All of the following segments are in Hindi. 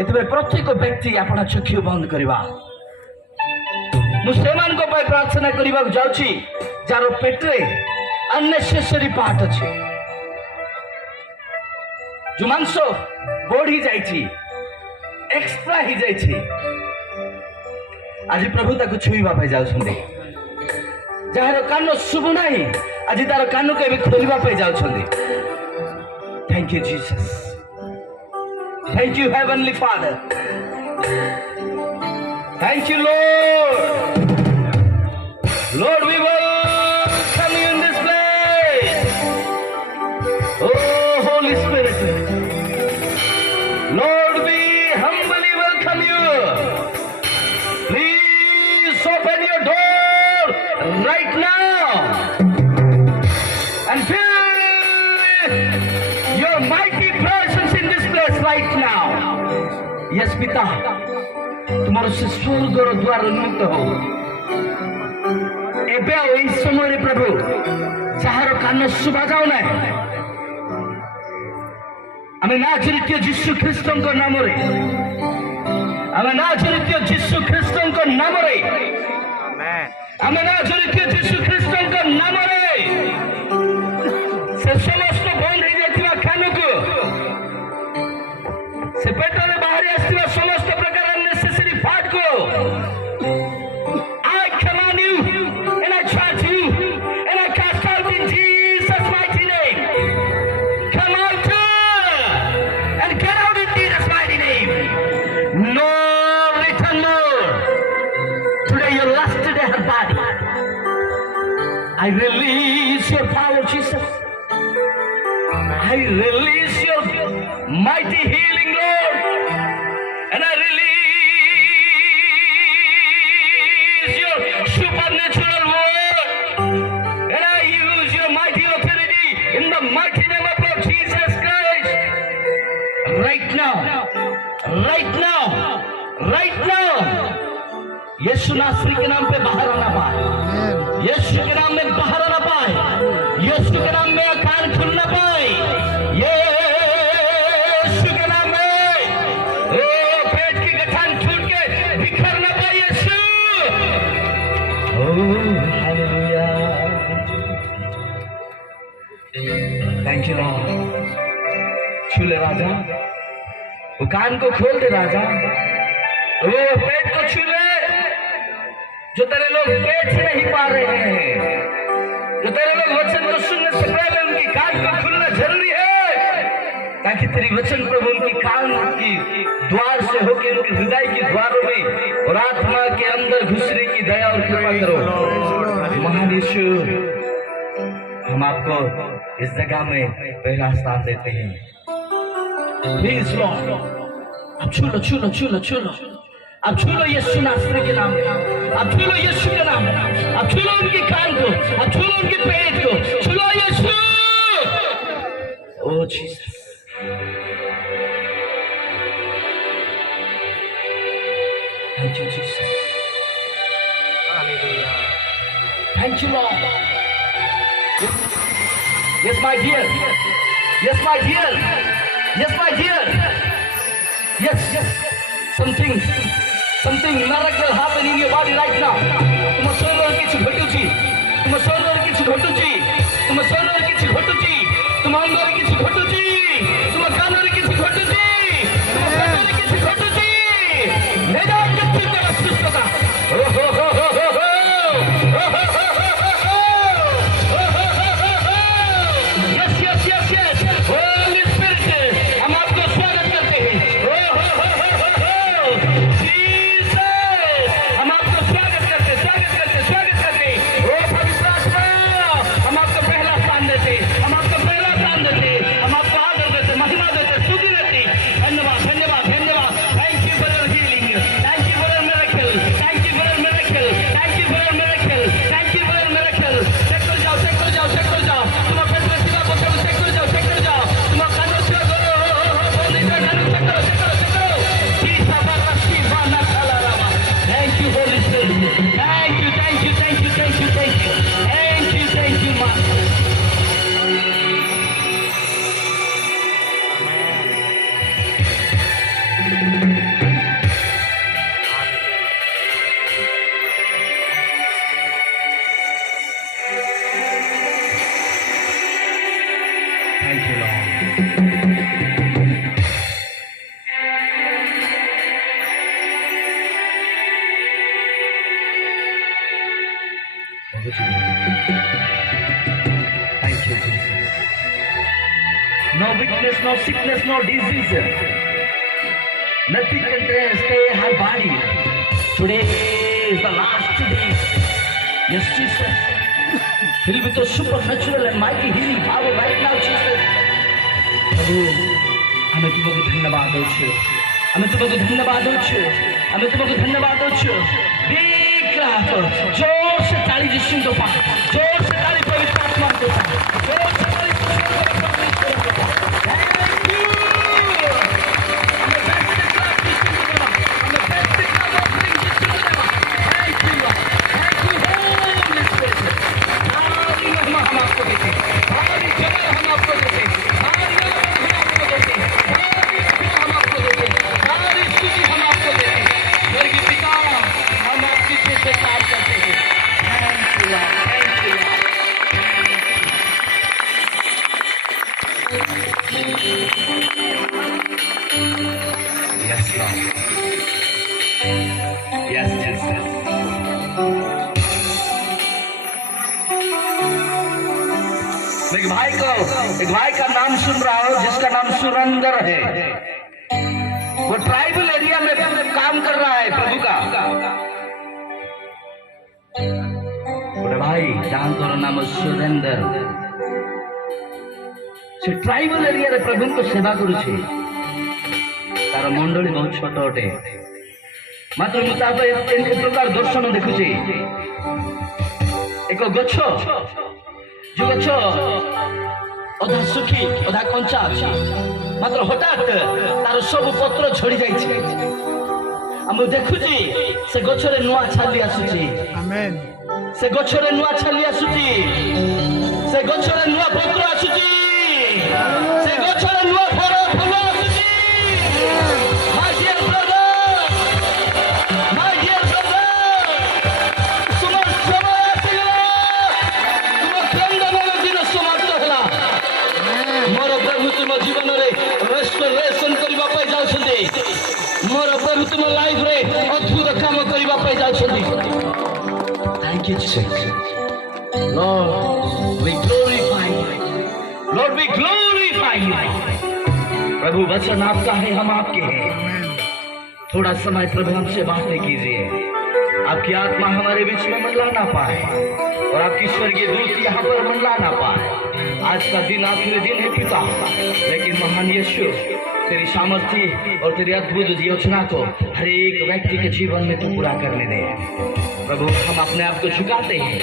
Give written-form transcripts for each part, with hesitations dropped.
एतबे प्रत्येक व्यक्ति अपना चक्षु बंद करवा मुझे प्रार्थना करने जाऊँगी जार पेटे अननेसेसरी पार्ट अच्छे जो मांस बढ़ी जाइए एक्स्ट्रा ही जाइए आज प्रभु ताको छुईवा जाउछन्ते जार कान शुभुना आज तार कान को खोलने जाउछन्ते thank you Jesus thank you heavenly father thank you lord lord we welcome you in this place oh holy spirit lord we humbly welcome you please open your door right now and feel your mighty presence in this place right now yes पिता तुम्हारे से स्वर्गर द्वार उन्मुक्त हो एबे ओई समय प्रभु जहार कान सुबा जाऊ ना आमे नाजरीत यीशु ख्रिस्टन को नाम रे आमे नाजरीत यीशु ख्रिस्टन को नाम रे आमे नाजरीत यीशु ख्रिस्टन को नाम रे से समस्त बंद हो जाइतिबा खान को से पेटरे बाहर आस्तिबा समस्त प्रकार अननेसेसरी फाट को I command you and I charge you and I cast out in Jesus mighty name come out and get out in Jesus mighty name no return more today your last day her body I release your power Jesus I release your mighty healing Lord and I release your supernatural word and I use your mighty authority in the mighty name of Lord Jesus Christ right now यीशु नासरी के नाम पे बाहर आना पाए यीशु के नाम में बाहर आना पाए यीशु के नाम में कान खुलना पाए यीशु के नाम में पेट की गठान छूट के बिखरना पाए यीशु हालेलुया थैंक यू लॉर्ड छू ले राजा वो कान को खोल दे राजा वो पेट को छू ले जो तेरे लोग पेट से नहीं पा रहे हैं जो तेरे लोग वचन को सुनने से पहले उनकी कान को खुलना जरूरी है ताकि तेरी वचन प्रभु उनकी कान की द्वार से होकर उनके हृदय के द्वारों में और आत्मा के अंदर घुसने की दया और कृपा करो महान यीशु हम आपको इस जगह में पहला स्थान देते हैं प्लीज लॉर्ड अब छू लो अब छू लो यीशु नासरी के नाम अब छू लो यीशु के नाम अब छू लो उनकी कान को अब छू लो उनके पेट को छू लो यीशु ओ Jesus thank you Jesus hallelujah thank you lord yes my dear yes my dear yes my dear yes something miracle happen in your body right now तुम शरीर किछ घटुची तुम शरीर किछ घटुची तुम शरीर किछ घटुची तुम अंदर किछ घटुची तुम कानर किछ घटुची तुम शरीर किछ घटुची मैदान के चित्त सुस्तता ओ हो हो हो हो हम आपको पहला स्थान देते हम Thank you, Lord. Thank you, Jesus. No weakness, no sickness, no disease. Nothing can stay her body. Today is the last day. Yes, Jesus. Filled with your supernatural and mighty healing power right now, Jesus. प्रभु हमें तुमको धन्यवाद देछु हमें तुमको धन्यवाद देछु हमें तुमको धन्यवाद देछु बिग क्लैप जोर से ताली यीशु के पास जोर से ताली पवित्र आत्मा के पास जोर से ताली थैंक यू हमें बेस्ट क्लैप यीशु के पास हमें बेस्ट क्लैप ऑफरिंग यीशु के पास थैंक यू होली स्पिरिट सारी महिमा हम आपको देते सारी जय हम आपको देते Yes, Lord. Yes, Jesus. एक भाई का नाम सुन रहा हूँ जिसका नाम सुरेंद्र है। वो ट्राइबल एरिया में काम कर रहा है प्रभु का। बोले भाई जान तोर नाम सुरेंद्र से ट्राइबल एरिया रे प्रभु को सेवा करुछे। तार मंडली बहुत छोट अटे मात्र मुताब एक प्रकार दर्शन देखुचे एक गछ जो गछ अधा सुखी अधा कंचा अछि मात्र हठात तार सब पत्र झड़ी जाइछे हम देखुची से गछरे नुआ छाली आसुची आमेन से गछरे नुआ छाली आसुची से गछरे नुआ पत्र आसुची से गछरे नुआ फल आसुची My dear brother, तुम समय आसिला तुम क्रंदन दिन समाप्त होला मोर प्रभु तुम जीवन रे रेस्टोरेशन करबा पई जाउछन्ते मोर प्रभु तुम लाइफ रे अद्भुत काम करबा पई जाउछन्ते thank you Jesus lord we glorify you प्रभु वचन आपका है हम आपके हैं थोड़ा समय प्रभु हमसे बातें कीजिए आपकी आत्मा हमारे बीच में मंडला ना पाए और आपकी स्वर्गीय दूत यहाँ पर मंडला ना पाए आज का दिन आखिरी दिन है पिता लेकिन महान यीशु तेरी सामर्थ्य और तेरी अद्भुत योजना को हर एक व्यक्ति के जीवन में तू पूरा करने दे प्रभु हम अपने आप को झुकाते हैं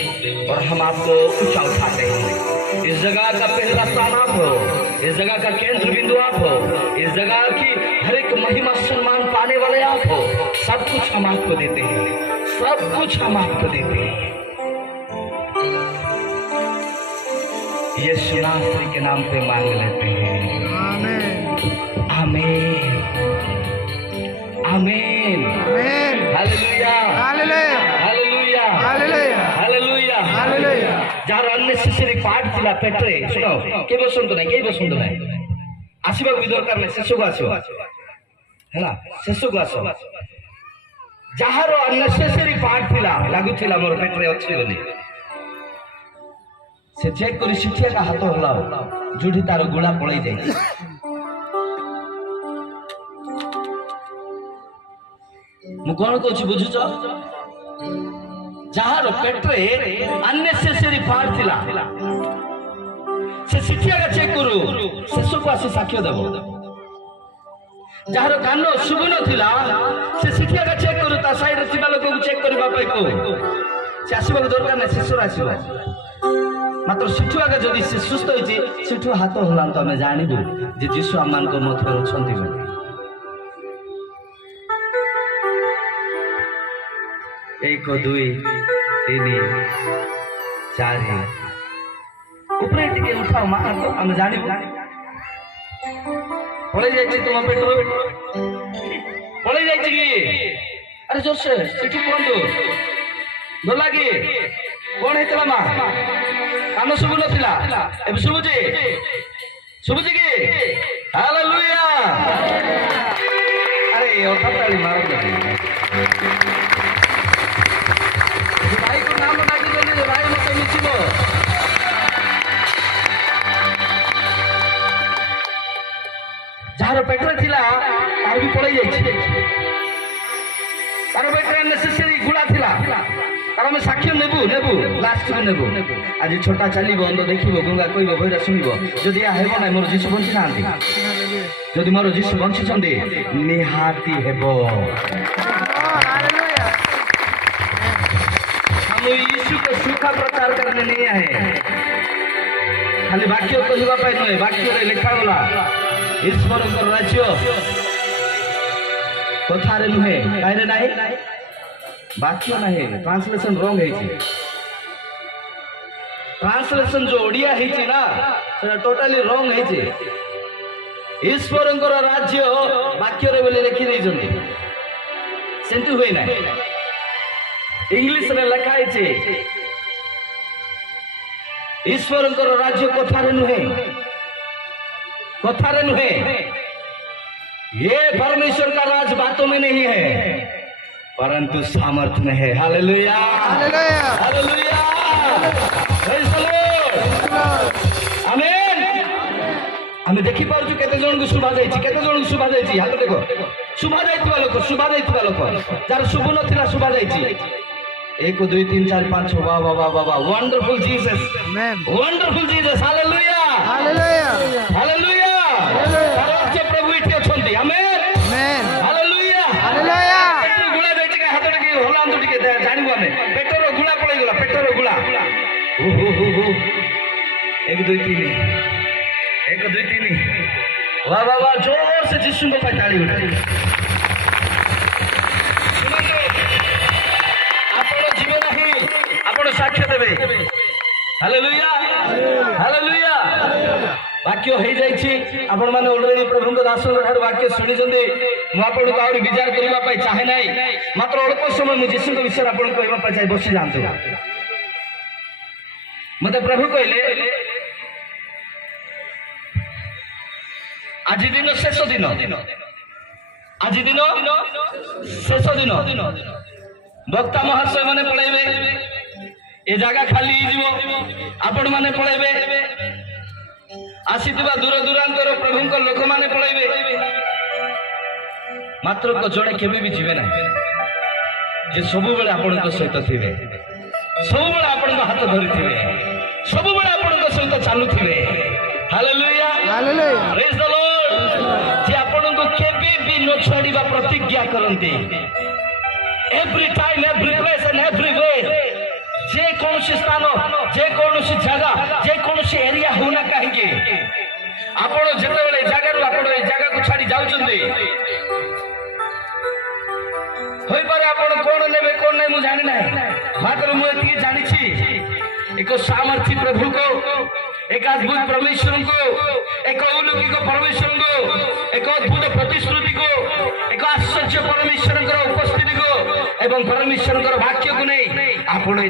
और हम आपको ऊंचा उठाते हैं इस जगह का पहला स्थान आप हो इस जगह का केंद्र बिंदु आप हो इस जगह की हर एक महिमा सम्मान पाने वाले आप हो सब कुछ हम आपको देते हैं सब कुछ हम आपको देते हैं यीशु नासरी के नाम पे मांग लेते हैं आमीन आमीन hallelujah hallelujah hallelujah hallelujah hallelujah jar unnecessary part थिला पेट्रे सुनो के बसंत नहीं आसीबा भी दरकार नहीं शेष को आसो हैला शेष को आसो जार अननेसेसरी पार्ट थिला लागु थिला मोर पेट्रे अछि बोली से चेक करी शिठिया का हाथ होला जुडी तार गुळा पळै जाय मु कोन कहछि बुझुछ जार पेट्रे अननेसेसरी पार्ट थिला से शिठिया का चेक करू शेष को आसी साक्ष्य देबो जार कान सुबु नथिला से शिठिया का चेक करू ता साइड थिबा लोक को चेक करबा पई को से आसीबा दरकार नै शेष आसीबा मात्र शिठुआ का जदि से सुस्त होइछि शिठु हाथ होला त हमें जानिबु जे यीशु आमान को मत करो छंती बोली एक दुई तीन चार ऊपर टिके उठाओ मा तो हम जानिबु पळे जाइछि तुम पेट पळे जाइछि की अरे जोर से शिठु कोंदो दोला की कोन हेतला मा कान सुबु नथिला ए सुबुजी सुबुझ की हालेलुया अरे ताली मारो भाई को नाम डाकी भाई मत मिशिब जार पेटे थिला तार भी पड़े जाइए तार पेटे नेसेसरी गुड़ा थिला तार आम साक्ष्य नेबू नेबू लास्ट को नेबू आज छोटा चलो अंध देख गंगा कह भैरा शुणव जदि या हेब ना मोर जीशु बंची ना जदि मोर जीशु बंची निहाती हेब हम यीशु को सुखा प्रचार करने नहीं आए खाली वाक्य कहवाई नुहे वाक्य लिखा गला ईश्वर राज्य कथार नुहे कहीं ना वाक्य ना ट्रांसलेशन रंग है ट्रांसलेशन जो ओडिया है ना टोटाली रंग है ईश्वर राज्य वाक्य लिखी सेमती हुए ना इंग्लिश रे लिखा है ईश्वर राज्य कथार नुहे ये परमेश्वर का राज बातों में नहीं है परंतु सामर्थ में है hallelujah hallelujah praise the lord amen हमें देखि पाउछु केते जन को सुभा जाई केते जन को सुभा जाई हाथ देखो सुभा जाइतबा लोक जार शुभ नथिला सुभा जाई 1 2 3 4 5 6 वाह वाह वाह wonderful Jesus amen wonderful Jesus hallelujah hallelujah hallelujah राज्य प्रभु इठी अछंती आमेन आमेन हालेलुया हालेलुया गुला देटी के हाथ टिके हलांतु टिके जानिबो हमें पेटर गुला पळै गेला पेटर गुला हो 1 2 3 1 2 3 वाह वाह वाह जोर से यीशु को ताली उठाई साक्ष्य देवे हालेलुया हालेलुया वाक्य हो जाइछि आपण माने ऑलरेडी प्रभु को दास ठार वाक्य सुनि जंदे मु आपण को आउरी विचार करबा पई चाहे नाही मात्र अल्प समय मु यीशु के विषय आपण कहबा पई चाहे बसी जानते मते प्रभु कहले आज दिन शेष दिन आज दिन शेष दिन वक्ता महाशय माने पळैबे ए जगह खाली आपण माने पळैबे आसीथिबा दूर दूरांतर प्रभु को लोक माने पळैबे मात्र को जड़े केबे भी जीवे ना जे सब बेले आपण को सहित थिबे सब बेले आपण को हाथ धरि थिबे सब बेले आपण को सहित चालू थिबे hallelujah hallelujah praise the lord जे आपण को केबे भी न छोड़ीबा प्रतिज्ञा करंती every time every place and everywhere जे कौन स्थान जे कौन जगह जे कौन एरिया होना कहीं आपण जिते जगह जगह को छाड़ी जाउछंदी होई पारे आपण कोन नेबे कोन नै मु जानि नै मात्र मु एति जानि छी एक सामर्थी प्रभु को एक अद्भुत परमेश्वर को एक अलौकिक परमेश्वर को एक अद्भुत प्रतिश्रुति को एक आश्चर्य परमेश्वर उपस्थिति को एवं परमेश्वर वाक्य को नहीं आपण ए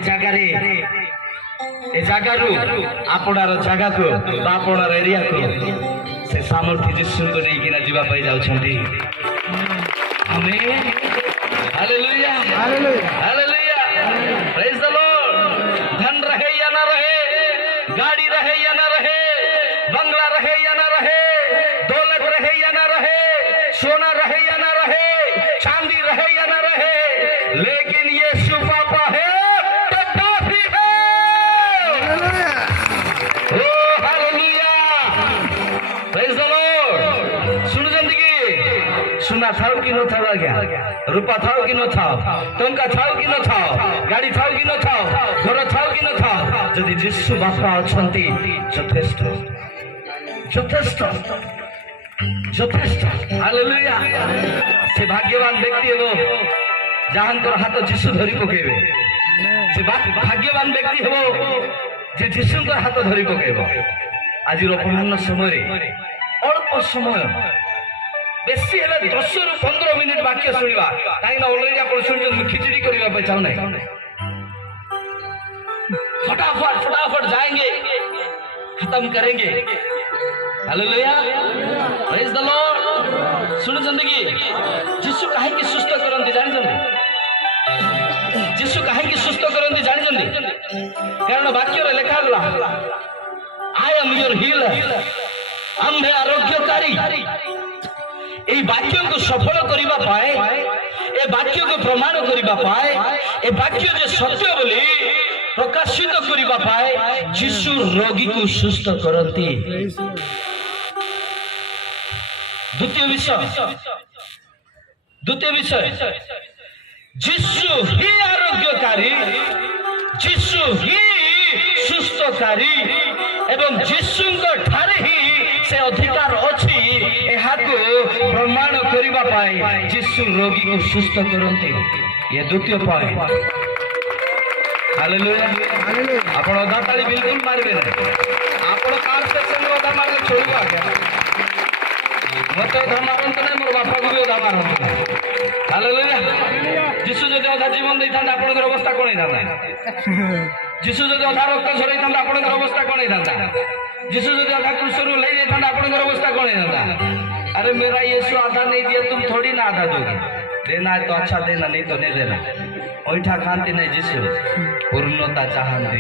जगह आपणार जगह को आपणार एरिया को से सामर्थ्य यीशु को नहीं किना जीवा पाई जाउछंती amen hallelujah hallelujah hallelujah praise the lord धन रहे या ना रहे गाड़ी रहे या ना रहे बंगला रहे या ना रहे दौलत रहे या ना रहे सोना रहे या ना रहे चांदी रहे या ना रहे लेकिन यीशु पापा है सुना थाओ कि न थाओ आज्ञा रूपा थाओ कि न थाओ टंका थाओ कि न थाओ गाड़ी थाओ कि न थाओ घर थाओ कि न थाओ जदि यीशु बापा अछंती यथेष्ट यथेष्ट यथेष्ट हालेलुया से भाग्यवान व्यक्ति हो जहांकर हाथ यीशु धरी पकेबे से भाग्यवान व्यक्ति हो जे यीशु हाथ धरी पकेबो आज अपराह्न समय अल्प समय बेसी है 10 रु 15 मिनिट वाक्य सुनिबा काई ना ऑलरेडी आपण सुनिजन खिचड़ी करबा पे चाहू नहीं फटाफट फटाफट जाएंगे खत्म करेंगे हालेलुया, प्रेज द लॉर्ड। सुनिछन्ति कि यीशु काहेकि सुस्थ करन्ति जानिछन्ति? यीशु काहेकि सुस्थ करन्ति जानिछन्ति? कारण वाक्यरे लेखा गला, आई एम योर हीलर, आम्भे आरोग्यकारी। এই বাক্যকে সফল করিবা পায়, এই বাক্যকে প্রমাণ করিবা পায়, এই বাক্য যে সত্য বলি প্রকাশিত করিবা পায়, যিশু রোগীকে সুস্থ করନ୍ତି। দ্বিতীয় বিষয় যিশু হি আরোগ্যকারী, যিশু হি সুস্থকারী এবং যিশুଙ୍କ ଠାରେ ହିଁ से अधिकार अछि एहाको प्रमाण करिबा पाए यीशु रोगी को सुस्थ करते। ये द्वितीय पॉइंट। हालेलुया, आपण अधा ताली बिल्कुल मारबे ना, आपण कार सेक्शन में अधा मारले छोड़बा क्या? मते अधा मारन त मोर बापा को भी अधा मारन। हालेलुया, यीशु जदि अधा जीवन दैथान आपनकर अवस्था कोन हैता? यीशु जदि अधा रक्त झरैथान आपनकर अवस्था कोन हैता? यीशु जदि आधा क्रूसरू ले जाता आपनकर अवस्था कौन है? अरे मेरा यीशु आधा नहीं दिया, तुम थोड़ी ना आधा दोगे। देना है तो अच्छा देना, नहीं तो नहीं देना। ओइठा खानती नहीं, यीशु पूर्णता चाहते।